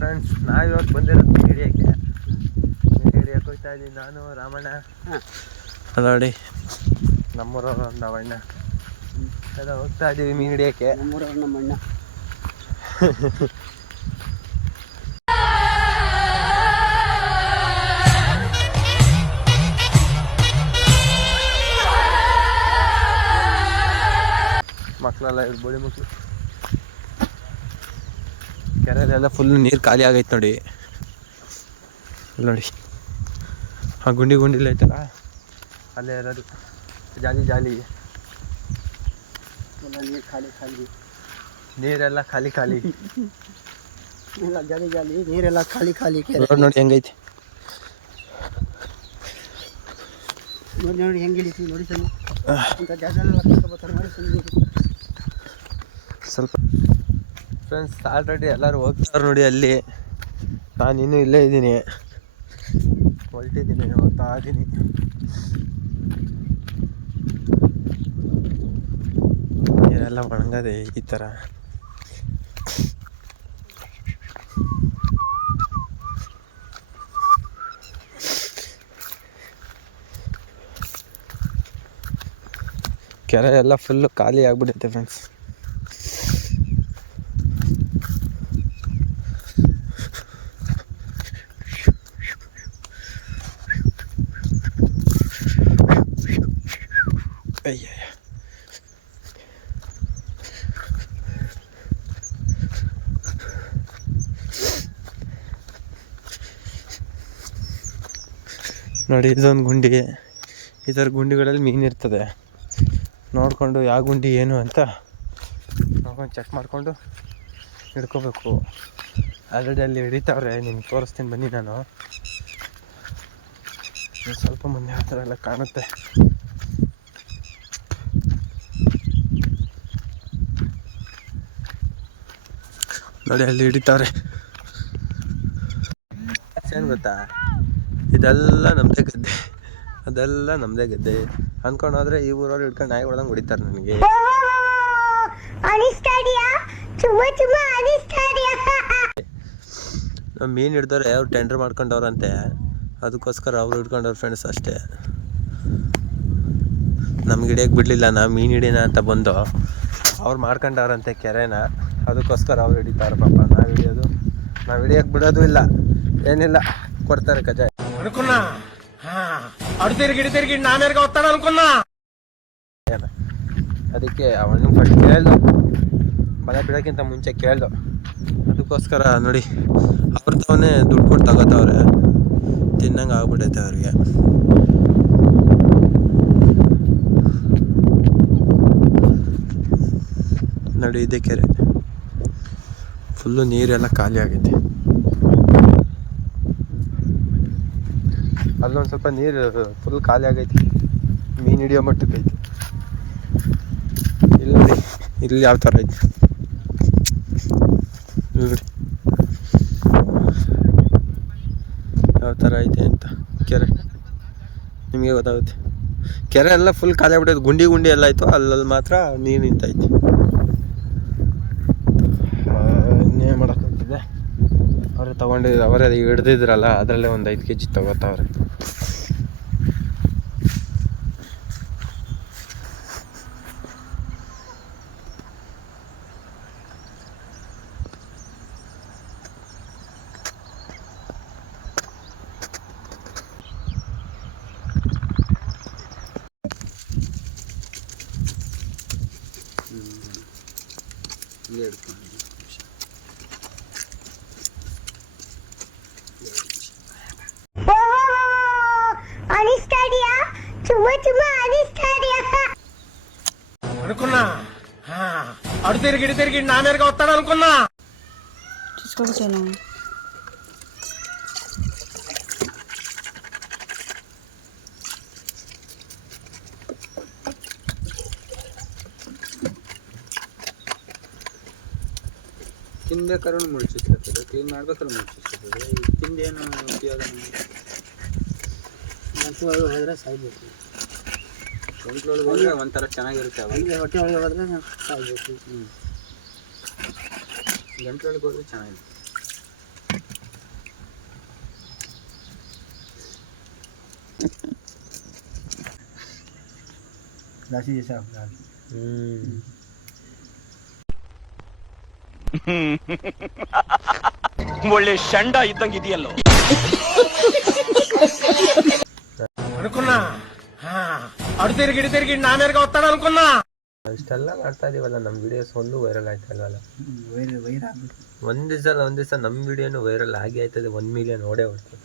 Friends, ನಾವಿವಾಗ ಬಂದಿರೋದು ಮೀನು ಹಿಡಿಯೋಕ್ಕೆ ಹೋಗ್ತಾ ಇದ್ದೀವಿ. ನಾನು, ರಾಮಣ್ಣ, ನೋಡಿ ನಮ್ಮೂರವ್ರು ಒಂದು ಅವಣ್ಣ ಎಲ್ಲ ಹೋಗ್ತಾ ಇದ್ದೀವಿ ಮೀನು ಹಿಡಿಯೋಕ್ಕೆ. ನಮ್ಮೂರವ್ರು ನಮ್ಮಣ್ಣ. ಮಕ್ಕಳೆಲ್ಲ ಬೋಳಿ ಮಕ್ಕಳು. ಕೆರೆಯಲ್ಲೆಲ್ಲ ಫುಲ್ ನೀರು ಖಾಲಿ ಆಗೈತೆ ನೋಡಿ. ನೋಡಿ ಆ ಗುಂಡಿಲಿ ಐತಲ್ಲ, ಅಲ್ಲೇ ಇರೋದು ಜಾಲಿ ಜಾಲಿ. ನೀರು ಖಾಲಿ ಖಾಲಿ, ನೀರೆಲ್ಲ ಖಾಲಿ ಖಾಲಿ. ಇಲ್ಲ ಜಾಲಿ ಜಾಲಿ, ನೀರೆಲ್ಲ ಖಾಲಿ ಖಾಲಿ. ನೋಡಿ ಹೆಂಗೈತಿ, ನೋಡಿ ನೋಡಿ ಹೆಂಗೆ ಇಳಿತೀವಿ ನೋಡಿ. ಸಣ್ಣ ಅಂತ ಜಾಗಲೆಲ್ಲ ಕರ್ಕೊಬರ್ತಾರೆ ನೋಡಿ. ಸಣ್ಣ ಸ್ವಲ್ಪ ಫ್ರೆಂಡ್ಸ್ ಆಲ್ರೆಡಿ ಎಲ್ಲರೂ ಹೋಗ್ತಾರೆ ನೋಡಿ ಅಲ್ಲಿ. ನಾನು ಇನ್ನೂ ಇಲ್ಲೇ ಇದ್ದೀನಿ, ಹೊರಟಿದ್ದೀನಿ, ಹೋಗ್ತಾ ಇದ್ದೀನಿ. ನೀರೆಲ್ಲ ಒಣಗದೆ ಈ ಥರ. ಕೆರೆ ಎಲ್ಲ ಫುಲ್ಲು ಖಾಲಿ ಆಗ್ಬಿಟ್ಟೈತೆ ಫ್ರೆಂಡ್ಸ್. ಅಯ್ಯ, ನೋಡಿ ಇದೊಂದು ಗುಂಡಿ. ಈ ಥರ ಗುಂಡಿಗಳಲ್ಲಿ ಮೀನಿರ್ತದೆ. ನೋಡಿಕೊಂಡು ಯಾವ ಗುಂಡಿ ಏನು ಅಂತ ನೋಡ್ಕೊಂಡು ಚೆಕ್ ಮಾಡಿಕೊಂಡು ಹಿಡ್ಕೋಬೇಕು. ಆಲ್ರೆಡಿ ಅಲ್ಲಿ ಹಿಡಿತಾವ್ರೆ, ನಿಮ್ಗೆ ತೋರಿಸ್ತೀನಿ ಬನ್ನಿ. ನಾನು ಸ್ವಲ್ಪ ಮುಂದೆ ಆ ಥರ ಎಲ್ಲ ಕಾಣುತ್ತೆ. ನೋಡಿ ಅಲ್ಲಿ ಹಿಡಿತಾವ್ರೆ. ಏನು ಗೊತ್ತಾ, ಇದೆಲ್ಲ ನಮ್ಮದೇ ಗದ್ದೆ, ಅದೆಲ್ಲ ನಮ್ಮದೇ ಗದ್ದೆ ಅಂದ್ಕೊಂಡು ಹೋದ್ರೆ ಈ ಊರವ್ರು ಹಿಡ್ಕೊಂಡು ನಾಯಿ ಹೊಡೆದಂಗೆ ಹೊಡಿತಾರೆ ನನಗೆ. ಮೀನು ಹಿಡ್ದವ್ರೆ, ಅವ್ರು ಟೆಂಡರ್ ಮಾಡ್ಕೊಂಡವ್ರಂತೆ, ಅದಕ್ಕೋಸ್ಕರ ಅವ್ರು ಹಿಡ್ಕೊಂಡವ್ರು ಫ್ರೆಂಡ್ಸ್ ಅಷ್ಟೇ. ನಮ್ಗೆ ಹಿಡಿಯೋಕೆ ಬಿಡಲಿಲ್ಲ, ನಾವು ಮೀನು ಹಿಡಿಯೋಣ ಅಂತ ಬಂದು ಅವ್ರು ಮಾಡ್ಕೊಂಡವ್ರಂತೆ ಕೆರೆನ, ಅದಕ್ಕೋಸ್ಕರ ಅವ್ರು ಹಿಡಿತಾರೆ. ಪಾಪ ನಾವು ಹಿಡಿಯೋಕೆ ಬಿಡೋದು ಇಲ್ಲ, ಏನಿಲ್ಲ, ಕೊಡ್ತಾರೆ ಕಜಾಯ ಅನ್ಕೊಂಡ. ಅದಕ್ಕೆ ಅವನು ಫಸ್ಟ್ ಕೇಳ್ದು, ಬಲೆ ಬಿಡೋಕ್ಕಿಂತ ಮುಂಚೆ ಕೇಳ್ದು. ಅದಕ್ಕೋಸ್ಕರ ನೋಡಿ ಅವ್ರ ತಾವೇ ದುಡ್ಡು ಕೊಟ್ಟು ತಗೋತವ್ರೆ, ತಿನ್ನಂಗೆ ಆಗ್ಬಿಟ್ಟೈತೆ ಅವ್ರಿಗೆ. ನೋಡಿ ಇದೇ ಕೆರೆ ಫುಲ್ಲು ನೀರೆಲ್ಲ ಖಾಲಿ ಆಗೈತೆ. ಅಲ್ಲೊಂದು ಸ್ವಲ್ಪ ನೀರು ಫುಲ್ ಖಾಲಿ ಆಗೈತಿ, ಮೀನು ಹಿಡಿಯೋ ಮಟ್ಟಕ್ಕೆ ಐತಿ. ಇಲ್ಲಿ ನೋಡಿ, ಇಲ್ಲಿ ಯಾವ ಥರ ಐತಿ ನೋಡಿ, ಯಾವ ಥರ ಐತೆ ಅಂತ ಕೆರೆ ನಿಮಗೆ ಗೊತ್ತಾಗುತ್ತೆ. ಕೆರೆ ಎಲ್ಲ ಫುಲ್ ಖಾಲಿ ಆಗ್ಬಿಟ್ಟೈತೆ, ಗುಂಡಿ ಎಲ್ಲ ಆಯಿತು, ಅಲ್ಲಲ್ಲಿ ಮಾತ್ರ ನೀರು ನಿಂತೈತಿ. ಇನ್ನೇ ಮಾಡೋಕ್ಕಾಗ್ತದೆ. ಅವರೇ ಹಿಡ್ದಿದ್ರಲ್ಲ, ಅದರಲ್ಲೇ ಒಂದು 5 kg ತಗೋತಾವ್ರೆ. అనుకున్నా అడు తిరిగి నా మీదగా వస్తాడు అనుకున్నా. చూసుకోవచ్చాను. ತಿನ್ಬೇಕಾದ್ರೂ ಮುಳ್ಚಿರ್ತದೆ, ಕ್ಲೀನ್ ಮಾಡ್ಬೇಕಾದ್ರೂ ಮುಳ್ಚಿರ್ತದೆ. ತಿಂದೇನು ಉಪಯೋಗ? ಹೋದ್ರೆ ಸಾಯ್ಬೇಕು. ಗಂಟ್ಲೊಳಗೆ ಹೋದ್ರೆ ಒಂಥರ ಚೆನ್ನಾಗಿರುತ್ತೆ, ಅವಾಗ ಹೊಟ್ಟೆ ಒಳಗೆ ಹೋದ್ರೆ ಸಾಯ್ಬೇಕು. ಗಂಟ್ಲೊಳಗೆ ಹೋದ್ರೆ ಚೆನ್ನಾಗಿರುತ್ತೆ. ಜಾಸ್ತಿ ದಿವಸ ಆಗ್ತದೆ. ಒಳ್ಳೆ ಶಂಡ ಇದ್ದಂಗೆ ಇದೆಯಲ್ಲೋ ಅನ್ಕೊಂಡ ಅಡ್ತಿರ್ಗಿ ನಾನೇರ್ಗ ಒತ್ತಾಡ ಅನ್ಕೊಂಡ. ಇಷ್ಟೆಲ್ಲ ಮಾಡ್ತಾ ಇದೀವಲ್ಲ, ನಮ್ಮ ವಿಡಿಯೋಸ್ ಒಂದು ವೈರಲ್ ಆಯ್ತಾ ಇಲ್ವಲ್ಲ? ವೈರ್ ಆಗ್ಬೇಕು. ಒಂದ್ ದಿವಸ ನಮ್ಮ ವಿಡಿಯೋನು ವೈರಲ್ ಆಗಿ ಆಯ್ತದೆ. 1 ಮಿಲಿಯನ್ ಓಡೇ ಹೊಡ್ತದೆ.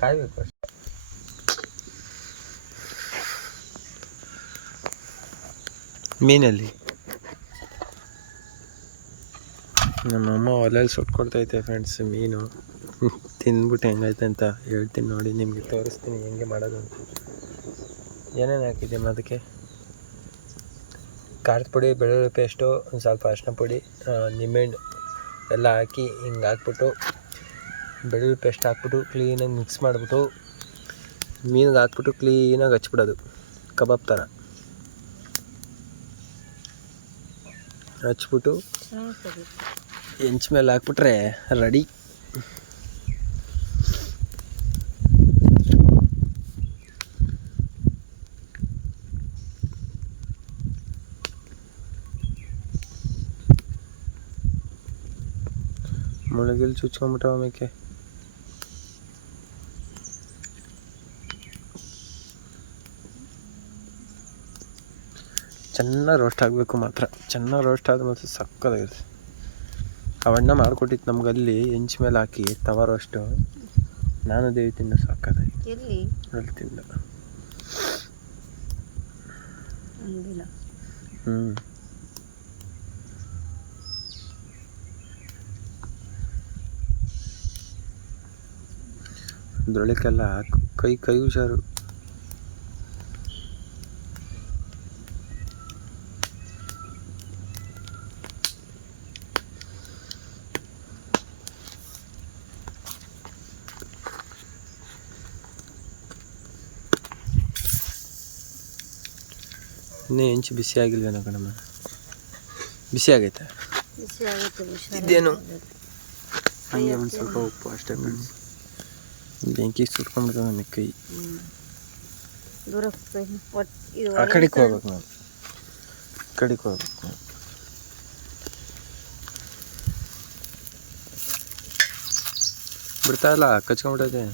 ಕಾಯ್ಬೇಕು ಅಷ್ಟೇ. ಮೀನಲ್ಲಿ ನಮ್ಮಮ್ಮ ಒಲೆಯಲ್ಲಿ ಸುಟ್ಕೊಡ್ತೈತೆ ಫ್ರೆಂಡ್ಸ್ ಮೀನು. ತಿಂದ್ಬಿಟ್ಟು ಹೆಂಗೈತೆ ಅಂತ ಹೇಳ್ತೀನಿ ನೋಡಿ, ನಿಮಗೆ ತೋರಿಸ್ತೀನಿ ಹೆಂಗೆ ಮಾಡೋದು ಅಂತ. ಏನೇನು ಹಾಕಿದ್ದೀನಿ ಅದಕ್ಕೆ: ಖಾರದ ಪುಡಿ, ಬೆಳ್ಳುಳ್ಳಿ ಪೇಸ್ಟು, ಒಂದು ಸ್ವಲ್ಪ ಅರಿಶಿನ ಪುಡಿ, ನಿಂಬೆಹಣ್ಣು ಎಲ್ಲ ಹಾಕಿ ಹಿಂಗೆ ಹಾಕ್ಬಿಟ್ಟು ಬೆಳ್ಳುಳ್ಳಿ ಪೇಸ್ಟ್ ಹಾಕ್ಬಿಟ್ಟು ಕ್ಲೀನಾಗಿ ಮಿಕ್ಸ್ ಮಾಡಿಬಿಟ್ಟು ಮೀನಿಗೆ ಹಾಕ್ಬಿಟ್ಟು ಕ್ಲೀನಾಗಿ ಹಚ್ಬಿಡೋದು, ಕಬಾಬ್ ಥರ ಹಚ್ಬಿಟ್ಟು ಹೆಂಚ ಮೇಲೆ ಹಾಕ್ಬಿಟ್ರೆ ರೆಡಿ. ಮುಳುಗಿಲ್ ಚುಚ್ಕೊಂಬಿಟ್ಟವ ಮೇಕೆ. ಚೆನ್ನಾಗಿ ರೋಸ್ಟ್ ಆಗಬೇಕು ಮಾತ್ರ. ಚೆನ್ನಾಗಿ ರೋಸ್ಟ್ ಆದ ಮಾತ್ರ ಸಕ್ಕತ್ತಾಗಿರುತ್ತೆ. ಅವಣ್ಣ ಮಾಡಿಕೊಟ್ಟಿತ್ತು ನಮ್ಗಲ್ಲಿ ಹೆಂಚ ಮೇಲೆ ಹಾಕಿ ತವ ರೋಸ್ಟು. ನಾನು ದೇವಿ ತಿಂದು ಸಕ್ಕತ್ತಾಗಿ ಅಲ್ಲಿ ತಿಂದು. ಅದ್ರೊಳಕ್ಕೆಲ್ಲ ಕೈ ಹುಷಾರು. ಇನ್ನೇ ಹೆಂಚು ಬಿಸಿ ಆಗಿಲ್ವೇನೋ ಕಣಮ್ಮ? ಬಿಸಿ ಆಗೈತೆ. ಇದೇನು ಹಂಗೆ ಒಂದು ಸ್ವಲ್ಪ ಉಪ್ಪು ಅಷ್ಟೇ ಫ್ರೆಂಡ್ಸ್. ಬೆಂಕಿ ಸುಟ್ಕೊಂಡ್ಬಿಡ್ತದೆ ನನ್ನ ಕೈ. ಆ ಕಡೆಗೆ ಹೋಗ್ಬೇಕು ನಾನು, ಕಡೆಗೆ ಹೋಗ್ಬೇಕು ನಾನು. ಬಿಡ್ತಾ ಇಲ್ಲ, ಕಚ್ಕೊಂಡ್ಬಿಟ್ಟೈತೆ.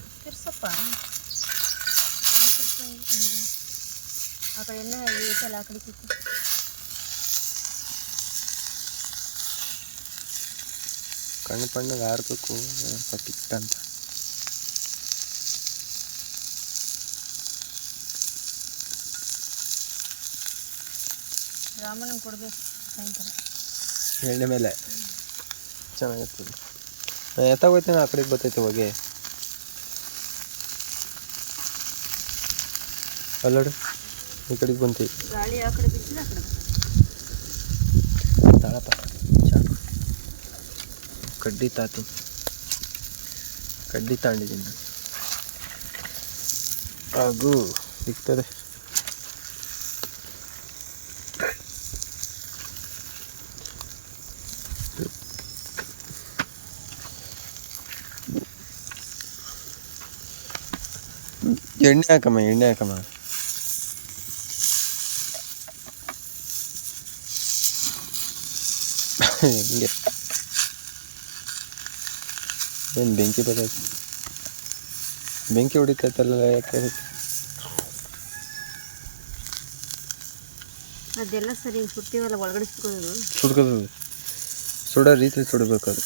ಕಣ್ಣು ಪಣ್ಣಗೆ ಆರಬೇಕು ಪಟ್ಟಿಕ್ಟ ಅಂತ. ರಾಮನಿಗೆ ಕೊಡಬೇಕು ಸಾಯಂಕಾಲ ಎಣ್ಣೆ ಮೇಲೆ ಚೆನ್ನಾಗಿರ್ತದೆ. ನಾನು ಎತ್ತಾಗೋಯ್ತೀನಿ, ಆ ಕಡೆಗೆ ಬರ್ತೈತೆ ಹೊಗೆ. ಅಲ್ಲೋಡು, ಈ ಕಡೆಗೆ ಬಂತಿ ಗಾಳಿ ಆ ಕಡೆ ಬಿದ್ದಿಲ್ಲ, ಆ ಕಡೆ ತಾಳಪ್ಪ. ಚಾಕು ಕಡ್ಡಿ ತಾತೀನಿ, ಕಡ್ಡಿ ತಾಂಡಿದ್ದೀನಿ ಹಾಗೂ ಸಿಗ್ತದೆ. ಎಣ್ಣೆ ಹಾಕಮ್ಮ, ಎಣ್ಣೆ ಹಾಕಮ್ಮ. ಹಿಂಗೆ ಏನು ಬೆಂಕಿ ಬರ್ತೈತೆ? ಬೆಂಕಿ ಹೊಡಿತೈತಲ್ಲ, ಯಾಕೆ? ಅದೆಲ್ಲ ಸರಿ ಸುಡ್ತೀವಲ್ಲ ಒಳಗಡೆ ಸುಡ್ಕೋದು, ಸುಡೋ ರೀತಿ ಸುಡಬೇಕು. ಅದು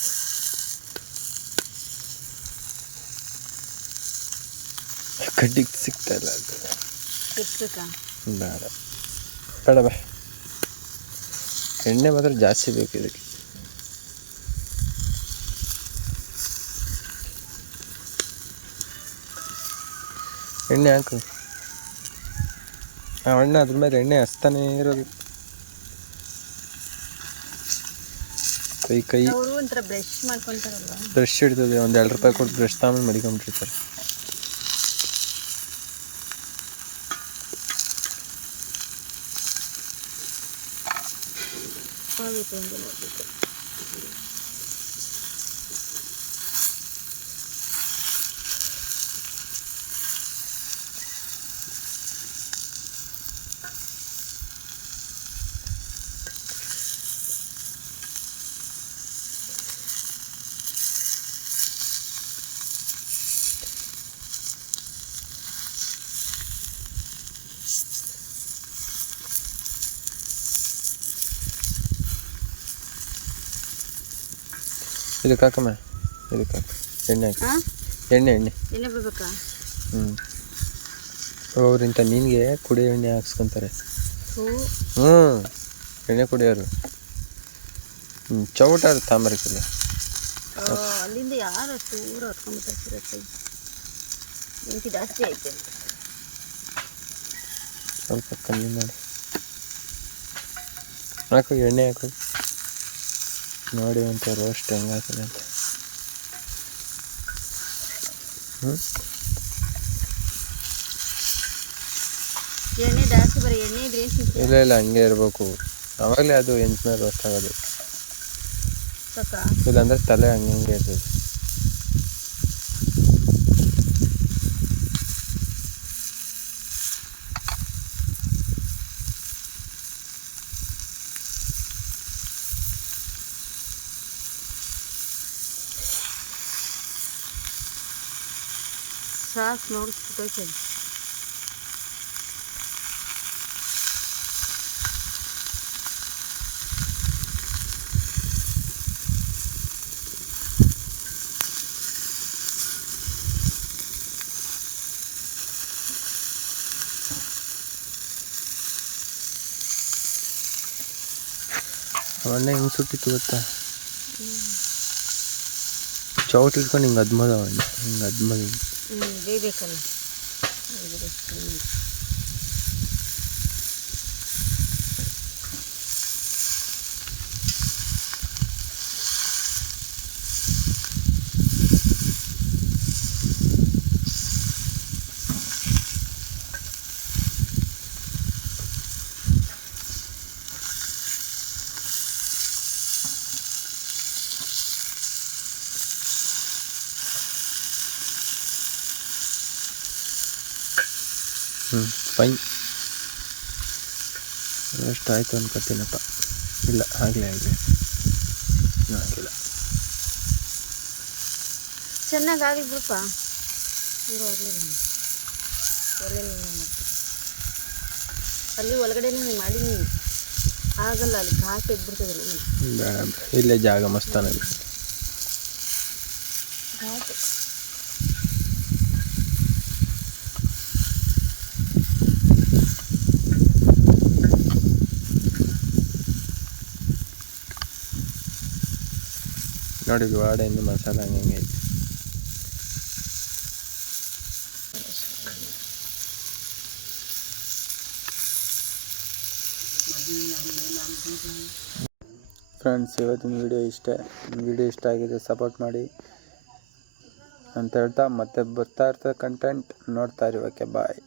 ಕಡ್ಡಿಗೆ ಸಿಗ್ತಾ ಇಲ್ಲ. ಅದು ಬೇಡ ಬೇಡ ಬಾ. ಎಣ್ಣೆ ಮಾತ್ರ ಜಾಸ್ತಿ ಬೇಕು ಇದಕ್ಕೆ. ಎಣ್ಣೆ ಹಾಕು. ಆ ಅಣ್ಣ ಅದ್ರ ಮೇಲೆ ಎಣ್ಣೆ ಹಚ್ತಾನೇ ಇರೋದು. ಕೈ ಒಂಥರ ಬ್ರಷ್ ಮಾಡ್ಕೊಂತಾರಲ್ವ, ಬ್ರಷ್ ಇಡ್ತದೆ. ಒಂದು 2 ರೂಪಾಯಿ ಕೊಟ್ಟು ಬ್ರಷ್ ತಗೊಂಡು ಮಡಿಕೊಂಬಿಟ್ಟಿರ್ತಾರೆ. ಇದಕ್ಕೆ ಹಾಕಮ್ಮ, ಇದಕ್ಕೆ ಹಾಕು, ಎಣ್ಣೆ ಹಾಕಿ, ಹಾಂ ಎಣ್ಣೆ ಎಣ್ಣೆ ಬಿಡ್ಬೇಕಾ? ಅವ್ರಿಂತ ನಿನಗೆ ಕುಡಿಯೋ ಎಣ್ಣೆ ಹಾಕ್ಸ್ಕೊತಾರೆ. ಹ್ಞೂ ಎಣ್ಣೆ ಕುಡಿಯೋರು ಚೌಟಾರ ತಾಂಬರಕ್ಕಿಲ್ಲ. ಅಲ್ಲಿಂದ ಯಾರು ಅಷ್ಟು ಊರು ಹೊತ್ಕೊಂಡ್ಬಿಟ್ಟಾರೆ ಸಿರತ್ತೆ. ಬೆಂಕಿ ಜಾಸ್ತಿ ಐತೆ. ಸ್ವಲ್ಪ ಕಮ್ಮಿ ಮಾಡಿ ಹಾಕು, ಎಣ್ಣೆ ಹಾಕು. ನೋಡಿ ಅಂತ ರೋಸ್ಟ್ ಹೆಂಗೆ ಹಾಕಿದೆ ಅಂತ. ಎಣ್ಣೆ ಜಾಸ್ತಿ ಬರೀ ಎಣ್ಣೆ ಇದ್ರೆ ಇಲ್ಲ ಇಲ್ಲ, ಹಂಗೆ ಇರಬೇಕು. ಆವಾಗಲೇ ಅದು ಎಂಟ್ಮೇಲೆ ರೋಸ್ಟ್ ಆಗೋದು. ಸಾಕಾ? ಇಲ್ಲಾಂದರೆ ತಲೆ ಹಂಗೆ ಇರ್ತದೆ. ಸಾಕು ನೋಡಿಸ್ಬಿಟ್ಟೈತೆ. ಅವಣ್ಣೆ ಹಿಂಗೆ ಸುಟ್ಟಿತ್ತು ಗೊತ್ತಾ? ಚೌಟ್ ಇಟ್ಕೊಂಡು ಹಿಂಗೆ ಅದ್ಮದ ಅವಣ್ಣೆ, ಹಿಂಗೆ ಅದ್ಮದ. ಬೇಯಬೇಕಲ್ಲ. ಫೈನ್. ಎಷ್ಟಾಯಿತು ಅನ್ಕೋತೀನಪ್ಪ. ಇಲ್ಲ ಆಗಲೇ ಆಗಿಲ್ಲ. ಚೆನ್ನಾಗಿ ಆಗಲಿ ಬಿಡಪ್ಪ. ನೀರು ಆಗಲಿಲ್ಲ ಒಲೆ ಮಾಡ್ತಾರೆ ಅಲ್ಲಿ ಒಳಗಡೆನೇ ಮಾಡೀನಿ. ಆಗಲ್ಲ, ಅಲ್ಲಿ ಘಾಟ್ ಎದ್ಬಿಡ್ತದಲ್ಲ. ಬೇಡ, ಇಲ್ಲೇ ಜಾಗ ಮಸ್ತಾನ. ಘಾಟ್ ನೋಡಿ ವಾಡೆ ಇನ್ನು ಮಸಾಲ ಹಂಗೆ ಐತೆ. ಫ್ರೆಂಡ್ಸ್, ಇವತ್ತಿನ ವಿಡಿಯೋ ಇಷ್ಟೇ. ವಿಡಿಯೋ ಇಷ್ಟ ಆಗಿದೆ ಸಪೋರ್ಟ್ ಮಾಡಿ ಅಂತ ಹೇಳ್ತಾ ಮತ್ತೆ ಬರ್ತಾ ಇರ್ತದೆ ಕಂಟೆಂಟ್ ನೋಡ್ತಾ ಇರಿ. ಓಕೆ, ಬಾಯ್.